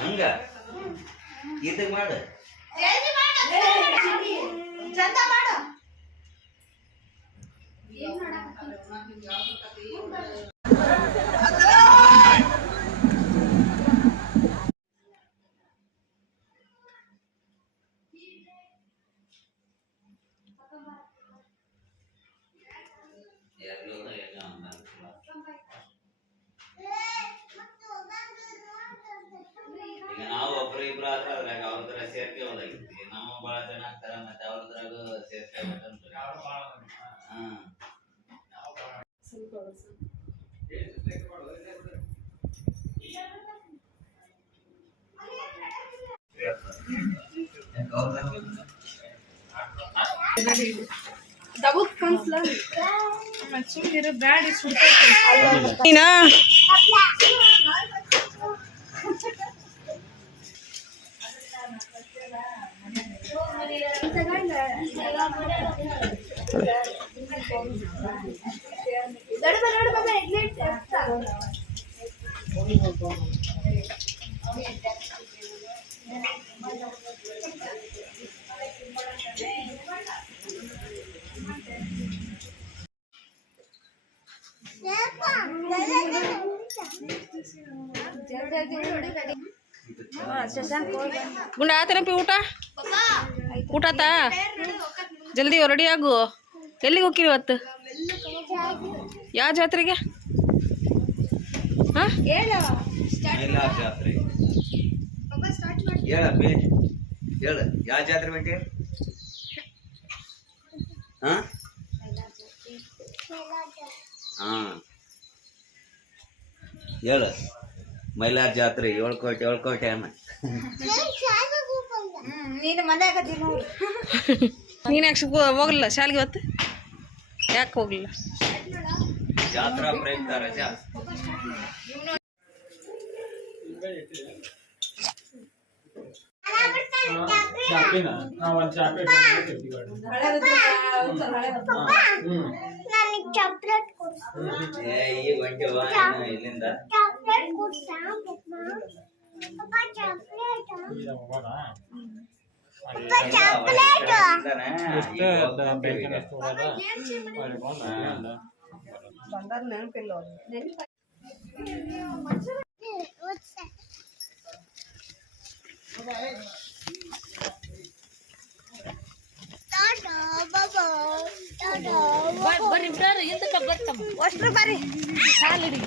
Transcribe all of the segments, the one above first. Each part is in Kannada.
ಹಂಗ ಇದು ಮಾಡು ಚಂದ ಮಾಡು ಈಗ ನಾವು ಒಬ್ರು ಇಬ್ರು ಆದ್ರೆ ಅದ್ರಾಗ ಅವ್ರದ್ರ ಸೇರ್ಕೊಂಡಾಗಿರ್ತೀವಿ ನಮ್ಮ ಬಹಳ ಜನ ಆಗ್ತಾರ ಮತ್ತೆ ಅವ್ರದ್ರಾಗ ಸೇರ್ಕೊಂಡ್ಬಿಟ್ಟು ಗುಂಡ ಆತನಪ್ಪಿ ಊಟ ಊಟ ಆತಾ ಜಲ್ದಿ ರೆಡಿ ಆಗು ಎಲ್ಲಿಗೆ ಹೋಗಿರಿ ಇವತ್ತು ಯಾವ ಜಾತ್ರೆಗೆ ಜಾತ್ರೆ ಹೇಳಪ್ಪಿ ಹೇಳು ಯಾವ ಜಾತ್ರೆ ಬೇಟಿ ಹೇಳು ಮೈಲಾರ ಜಾತ್ರೆ 7 ಕೋಟಿ ಅನ್ನ ನೀನು ಮನ್ಯಾಗ ನೀನು ಯಾಕೆ ಹೋಗಲಿಲ್ಲ ಶಾಲೆಗೆ ಇವತ್ತು ಯಾಕೆ ಹೋಗಲಿಲ್ಲ ಜಾತ್ರಾ ಪ್ರಯುಕ್ತ ರಜಾ ಇಲ್ಲಿಂದ ಬರ್ರಿ ಎಂತಕ್ಕ ಬರ್ತಮ್ಮ ಅಷ್ಟ್ರ ಬರ್ರಿ ಸಾಲಿಡಿ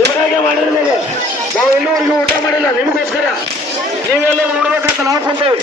ಇವರಾಗೆ ಮಾಡಿರ್ಬೋದು. ನಾವು ಇನ್ನೂವರೆಗೂ ಊಟ ಮಾಡಿಲ್ಲ ನಿಮಗೋಸ್ಕರ. ನೀವೆಲ್ಲ ನೋಡ್ಬೇಕಂತ ನಾವು ಕುಂತೇವೆ.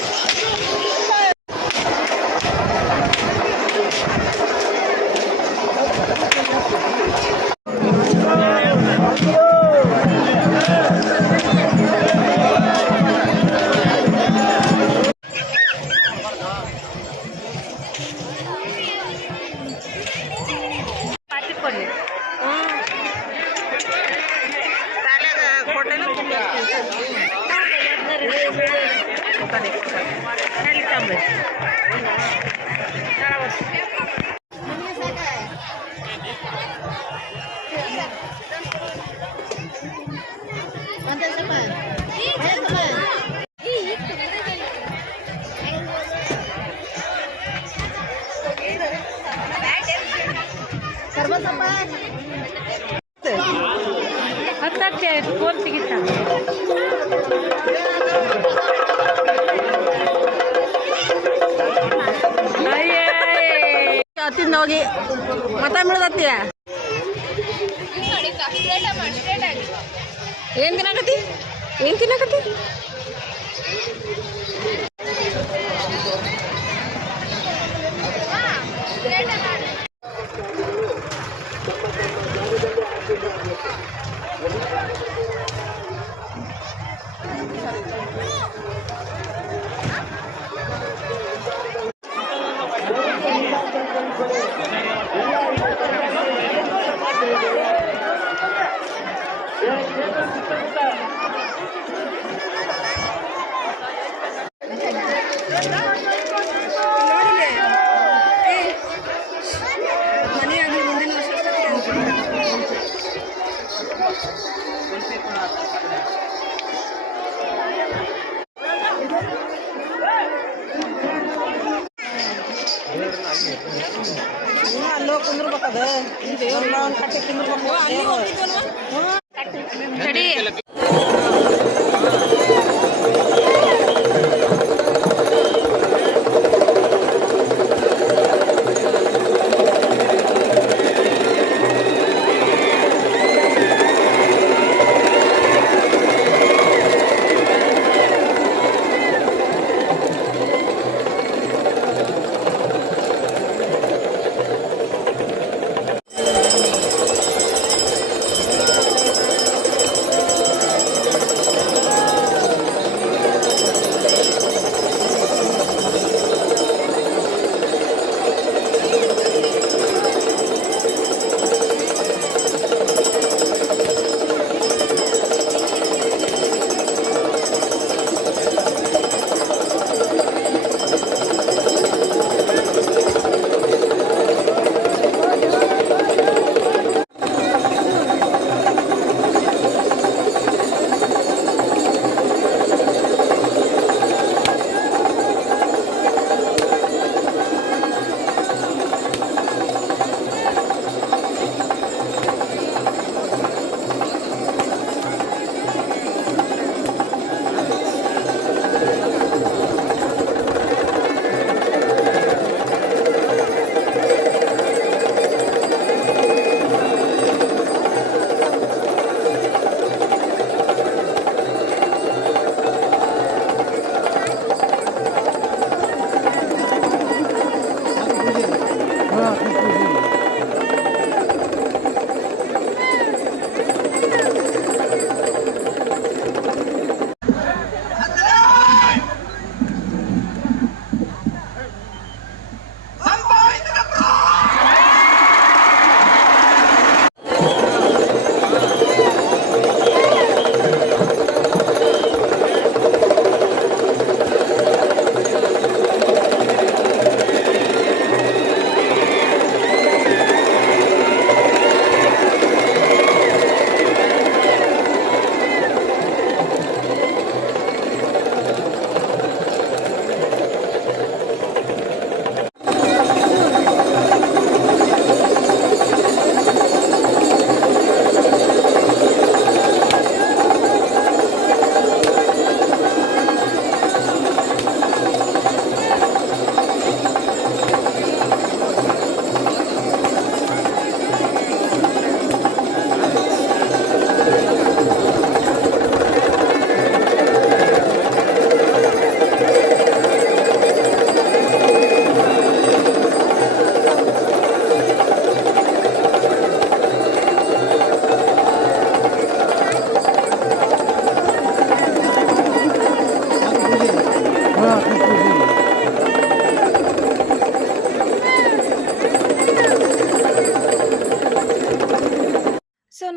ಹತ್ತಕ್ಕೆ ಫೋನ್ ತೆಗಿತಾ ತಿಂದ ಹೋಗಿ ಮತ ಮಿಳದತ್ತೀಯ ಏನ್ ತಿನ್ನಕತ್ತಿ ಏನ್ ತಿನ್ನಕತ್ತಿ ಅಲ್ಲೋ ಕುಂದ್ರಬೇಕದ ದೇವ್ರಲ್ಲ ಒಂದು ಕಟ್ಟೆ ಕುಂದ್ರಬೇಕು ತಡಿ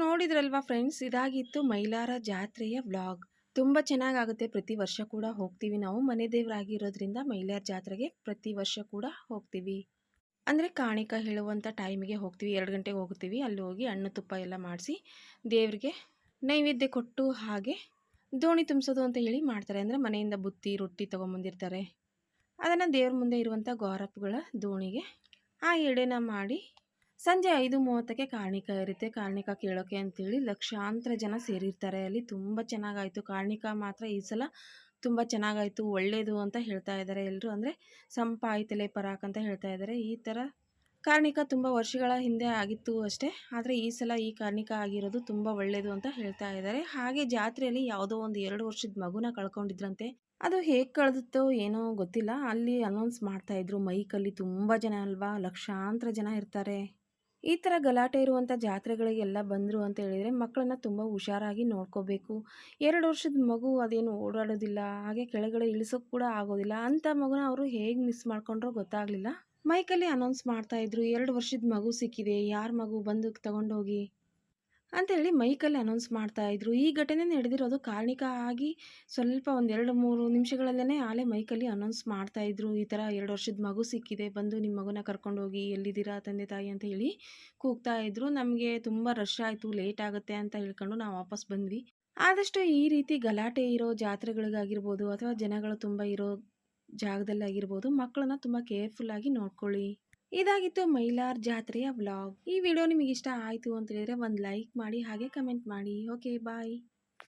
ನೋಡಿದ್ರಲ್ವಾ ಫ್ರೆಂಡ್ಸ್, ಇದಾಗಿತ್ತು ಮೈಲಾರ ಜಾತ್ರೆಯ ವ್ಲಾಗ್. ತುಂಬ ಚೆನ್ನಾಗಾಗುತ್ತೆ. ಪ್ರತಿ ವರ್ಷ ಕೂಡ ಹೋಗ್ತೀವಿ. ನಾವು ಮನೆ ದೇವರಾಗಿರೋದ್ರಿಂದ ಮೈಲಾರ ಜಾತ್ರೆಗೆ ಪ್ರತಿ ವರ್ಷ ಕೂಡ ಹೋಗ್ತೀವಿ. ಅಂದರೆ ಕಾಣಿಕ ಹೇಳುವಂಥ ಟೈಮಿಗೆ ಹೋಗ್ತೀವಿ. 2 ಗಂಟೆಗೆ ಹೋಗ್ತೀವಿ. ಅಲ್ಲಿ ಹೋಗಿ ಹಣ್ಣು ತುಪ್ಪ ಎಲ್ಲ ಮಾಡಿಸಿ ದೇವರಿಗೆ ನೈವೇದ್ಯ ಕೊಟ್ಟು ಹಾಗೆ ದೋಣಿ ತುಂಬಿಸೋದು ಅಂತ ಹೇಳಿ ಮಾಡ್ತಾರೆ. ಅಂದರೆ ಮನೆಯಿಂದ ಬುತ್ತಿ ರೊಟ್ಟಿ ತೊಗೊಂಬಂದಿರ್ತಾರೆ. ಅದನ್ನು ದೇವ್ರ ಮುಂದೆ ಇರುವಂಥ ಗೌರಪ್ಪಗಳ ದೋಣಿಗೆ ಆ ಎಡೆನ ಮಾಡಿ ಸಂಜೆ 5:30ಕ್ಕೆ ಕಾರ್ಣಿಕ ಇರುತ್ತೆ. ಕಾರ್ಣಿಕ ಕೇಳೋಕೆ ಅಂತೇಳಿ ಲಕ್ಷಾಂತರ ಜನ ಸೇರಿರ್ತಾರೆ. ಅಲ್ಲಿ ತುಂಬ ಚೆನ್ನಾಗಾಯಿತು. ಕಾರ್ಣಿಕ ಮಾತ್ರ ಈ ಸಲ ತುಂಬ ಚೆನ್ನಾಗಾಯಿತು, ಒಳ್ಳೆಯದು ಅಂತ ಹೇಳ್ತಾ ಇದ್ದಾರೆ ಎಲ್ಲರೂ. ಅಂದರೆ ಸಂಪಾಯಿತಲೆ ಪರಾಕ್ ಅಂತ ಹೇಳ್ತಾ ಇದ್ದಾರೆ. ಈ ಥರ ಕಾರ್ಣಿಕ ತುಂಬ ವರ್ಷಗಳ ಹಿಂದೆ ಆಗಿತ್ತು ಅಷ್ಟೇ, ಆದರೆ ಈ ಸಲ ಈ ಕಾರ್ಣಿಕ ಆಗಿರೋದು ತುಂಬ ಒಳ್ಳೆಯದು ಅಂತ ಹೇಳ್ತಾ ಇದ್ದಾರೆ. ಹಾಗೆ ಜಾತ್ರೆಯಲ್ಲಿ ಯಾವುದೋ ಒಂದು 2 ವರ್ಷದ ಮಗುನ ಕಳ್ಕೊಂಡಿದ್ರಂತೆ. ಅದು ಹೇಗೆ ಕಳೆದುತ್ತೋ ಏನೋ ಗೊತ್ತಿಲ್ಲ. ಅಲ್ಲಿ ಅನೌನ್ಸ್ ಮಾಡ್ತಾಯಿದ್ರು ಮೈಕಲ್ಲಿ. ತುಂಬ ಜನ ಅಲ್ವಾ, ಲಕ್ಷಾಂತರ ಜನ ಇರ್ತಾರೆ. ಈ ಥರ ಗಲಾಟೆ ಇರುವಂಥ ಜಾತ್ರೆಗಳಿಗೆಲ್ಲ ಬಂದರು ಅಂತ ಹೇಳಿದರೆ ಮಕ್ಕಳನ್ನ ತುಂಬ ಹುಷಾರಾಗಿ ನೋಡ್ಕೋಬೇಕು. 2 ವರ್ಷದ ಮಗು ಅದೇನು ಓಡಾಡೋದಿಲ್ಲ, ಹಾಗೆ ಕೆಳಗಡೆ ಇಳಿಸೋಕೆ ಕೂಡ ಆಗೋದಿಲ್ಲ. ಅಂಥ ಮಗುನ ಅವರು ಹೇಗೆ ಮಿಸ್ ಮಾಡ್ಕೊಂಡ್ರೋ ಗೊತ್ತಾಗಲಿಲ್ಲ. ಮೈಕಲ್ಲಿ ಅನೌನ್ಸ್ ಮಾಡ್ತಾಯಿದ್ರು, 2 ವರ್ಷದ ಮಗು ಸಿಕ್ಕಿದೆ, ಯಾರ ಮಗು ಬಂದು ತಗೊಂಡೋಗಿ ಅಂತೇಳಿ ಮೈಕಲ್ಲಿ ಅನೌನ್ಸ್ ಮಾಡ್ತಾಯಿದ್ರು. ಈ ಘಟನೆ ನಡೆದಿರೋದು ಕಾರ್ಣಿಕ ಆಗಿ ಸ್ವಲ್ಪ ಒಂದು 2-3 ನಿಮಿಷಗಳಲ್ಲೇ ಆಲೇ ಮೈಕಲ್ಲಿ ಅನೌನ್ಸ್ ಮಾಡ್ತಾಯಿದ್ರು. ಈ ಥರ 2 ವರ್ಷದ ಮಗು ಸಿಕ್ಕಿದೆ, ಬಂದು ನಿಮ್ಮ ಮಗುನ ಕರ್ಕೊಂಡೋಗಿ, ಎಲ್ಲಿದ್ದೀರಾ ತಂದೆ ತಾಯಿ ಅಂತ ಹೇಳಿ ಕೂಗ್ತಾಯಿದ್ರು. ನಮಗೆ ತುಂಬ ರಶ್ ಆಯಿತು, ಲೇಟ್ ಆಗುತ್ತೆ ಅಂತ ಹೇಳ್ಕೊಂಡು ನಾವು ವಾಪಸ್ ಬಂದ್ವಿ. ಆದಷ್ಟು ಈ ರೀತಿ ಗಲಾಟೆ ಇರೋ ಜಾತ್ರೆಗಳಿಗಾಗಿರ್ಬೋದು ಅಥವಾ ಜನಗಳು ತುಂಬ ಇರೋ ಜಾಗದಲ್ಲಾಗಿರ್ಬೋದು ಮಕ್ಕಳನ್ನ ತುಂಬ ಕೇರ್ಫುಲ್ಲಾಗಿ ನೋಡ್ಕೊಳ್ಳಿ. ಇದಾಗಿತ್ತು ಮೈಲಾರ್ ಜಾತ್ರೆಯ ವ್ಲಾಗ್. ಈ ವಿಡಿಯೋ ನಿಮಗೆ ಇಷ್ಟ ಆಯಿತು ಅಂತ ಹೇಳಿದರೆ ಒಂದು ಲೈಕ್ ಮಾಡಿ, ಹಾಗೆ ಕಮೆಂಟ್ ಮಾಡಿ. ಓಕೆ, ಬಾಯ್.